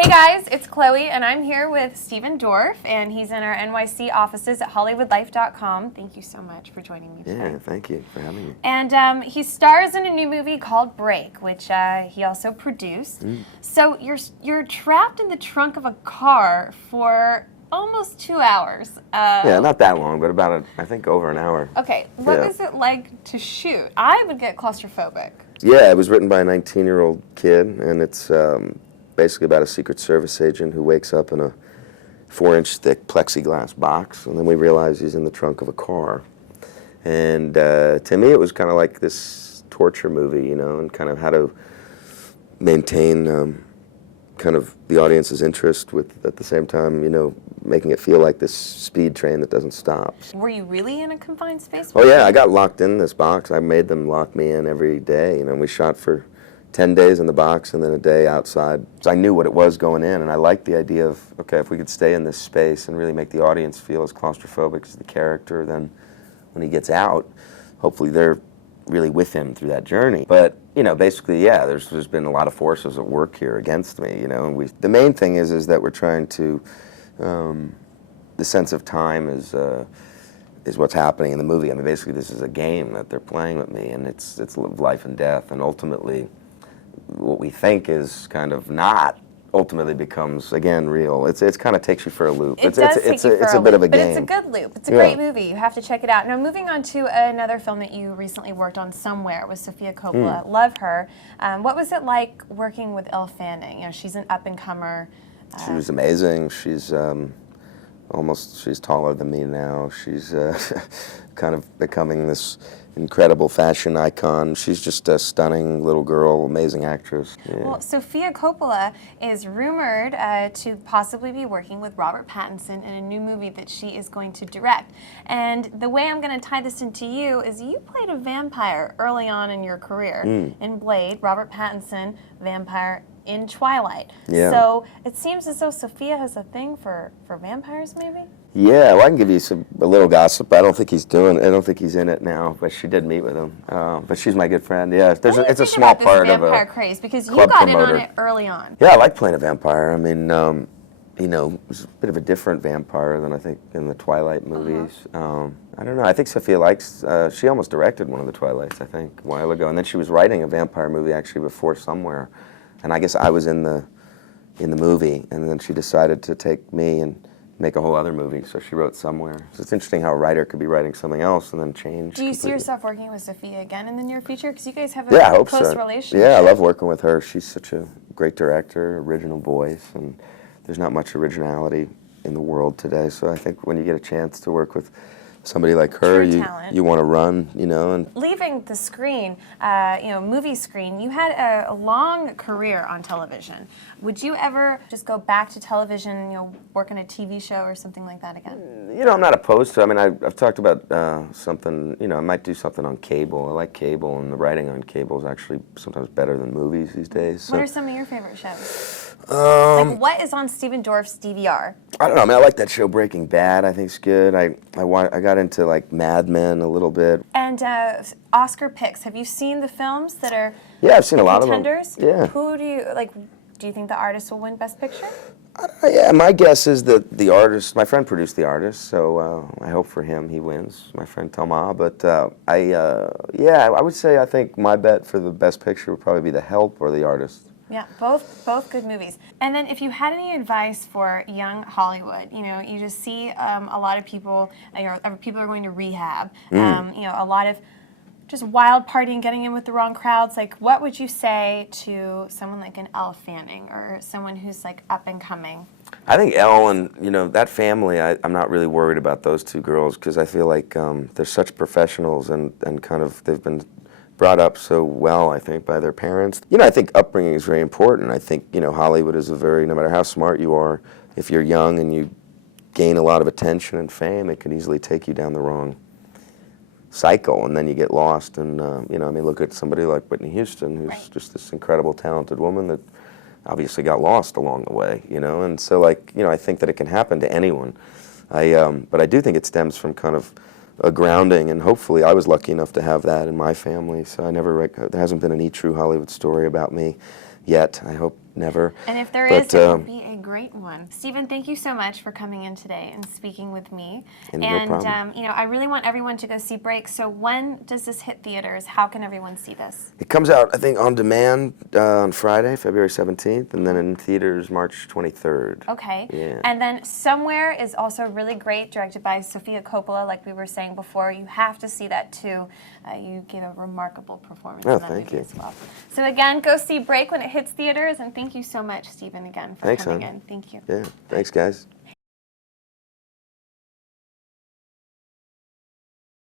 Hey guys, it's Chloe, and I'm here with Stephen Dorff, and he's in our NYC offices at HollywoodLife.com. Thank you so much for joining me today. Yeah, thank you for having me. And he stars in a new movie called Break, which he also produced. So you're trapped in the trunk of a car for almost 2 hours. Yeah, not that long, but about, I think, over an hour. Okay, what was it like to shoot? I would get claustrophobic. Yeah, it was written by a 19-year-old kid, and it's basically about a Secret Service agent who wakes up in a 4-inch thick plexiglass box, and then we realize he's in the trunk of a car. And to me, it was kind of like this torture movie, you know, and kind of how to maintain kind of the audience's interest with, at the same time, you know, making it feel like this speed train that doesn't stop. Were you really in a confined space? Oh yeah, I got locked in this box. I made them lock me in every day. You know, we shot for 10 days in the box and then a day outside. So I knew what it was going in, and I liked the idea of, okay, if we could stay in this space and really make the audience feel as claustrophobic as the character, then when he gets out, hopefully they're really with him through that journey. But, you know, basically, yeah, there's been a lot of forces at work here against me, you know. And the main thing is that we're trying to, the sense of time is what's happening in the movie. I mean, basically, this is a game that they're playing with me, and it's life and death, and ultimately, what we think is kind of not ultimately becomes, again, real. It kind of takes you for a loop. It's a bit of a game. But it's a good loop. It's a great movie. You have to check it out. Now, moving on to another film that you recently worked on, Somewhere, with Sofia Coppola. Love her. What was it like working with Elle Fanning? You know, she's an up-and-comer. She was amazing. She's she's taller than me now. She's kind of becoming this incredible fashion icon. She's just a stunning little girl, amazing actress. Yeah. Well, Sofia Coppola is rumored to possibly be working with Robert Pattinson in a new movie that she is going to direct. And the way I'm going to tie this into you is you played a vampire early on in your career. In Blade, Robert Pattinson, vampire in Twilight. Yeah. So it seems as though Sofia has a thing for vampires, maybe? Yeah, well, I can give you a little gossip. I don't think he's in it now, but she did meet with him. But she's my good friend. Yeah, it's a small part of a vampire craze, because you club got promoter. in on it early on. Yeah, I like playing a vampire. I mean, you know, it was a bit of a different vampire than I think in the Twilight movies. I don't know. I think Sofia likes. She almost directed one of the Twilights, I think, a while ago, and then she was writing a vampire movie actually before Somewhere, and I guess I was in the movie, and then she decided to take me and make a whole other movie, so she wrote Somewhere. So it's interesting how a writer could be writing something else and then change. Do you see completely. yourself working with Sofia again in the near future? Because you guys have I a hope close so. relationship. Yeah, I love working with her. She's such a great director, original voice, and there's not much originality in the world today. So I think when you get a chance to work with somebody like her, you want to run, you know. And leaving the screen, you know, movie screen, you had a long career on television. Would you ever just go back to television, you know, work on a TV show or something like that again? You know, I'm not opposed to it. I mean, I've talked about something, you know, I might do something on cable. I like cable, and the writing on cable is actually sometimes better than movies these days. So. What are some of your favorite shows? Like, what is on Stephen Dorff's DVR? I don't know. I mean, I like that show Breaking Bad. I think it's good. I got into like Mad Men a little bit. And Oscar picks. Have you seen the films that are? Yeah, I've seen a lot contenders? of them. Yeah. Who do you like? Do you think the artist will win Best Picture? Yeah, my guess is that the artist. My friend produced The Artist, so I hope for him he wins. My friend Thomas. But yeah, I would say I think my bet for the Best Picture would probably be The Help or The Artist. Yeah, both good movies. And then if you had any advice for young Hollywood, you know, you just see a lot of people, you know, people are going to rehab, you know, a lot of just wild partying, getting in with the wrong crowds. Like, what would you say to someone like an Elle Fanning or someone who's like up and coming? I think Elle and, you know, that family, I'm not really worried about those two girls because I feel like they're such professionals and kind of they've been brought up so well, I think, by their parents. You know, I think upbringing is very important. I think, you know, Hollywood is no matter how smart you are, if you're young and you gain a lot of attention and fame, it can easily take you down the wrong cycle, and then you get lost. And, you know, I mean, look at somebody like Whitney Houston, who's just this incredible, talented woman that obviously got lost along the way, you know. And so, like, you know, I think that it can happen to anyone. But I do think it stems from kind of a grounding, and hopefully I was lucky enough to have that in my family, so there hasn't been any true Hollywood story about me yet. I hope never. And if there But, is, it will be a great one. Stephen, thank you so much for coming in today and speaking with me. And no problem. You know, I really want everyone to go see Break. So when does this hit theaters? How can everyone see this? It comes out, I think, on demand on Friday, February 17th, and then in theaters March 23rd. Okay. Yeah. And then Somewhere is also really great, directed by Sofia Coppola, like we were saying before. You have to see that too. You gave a remarkable performance in that thank movie you. as well. So again, go see Break when it hits theaters, and thank you so much, Stephen, again for coming in. Thank you. Yeah, thanks, guys.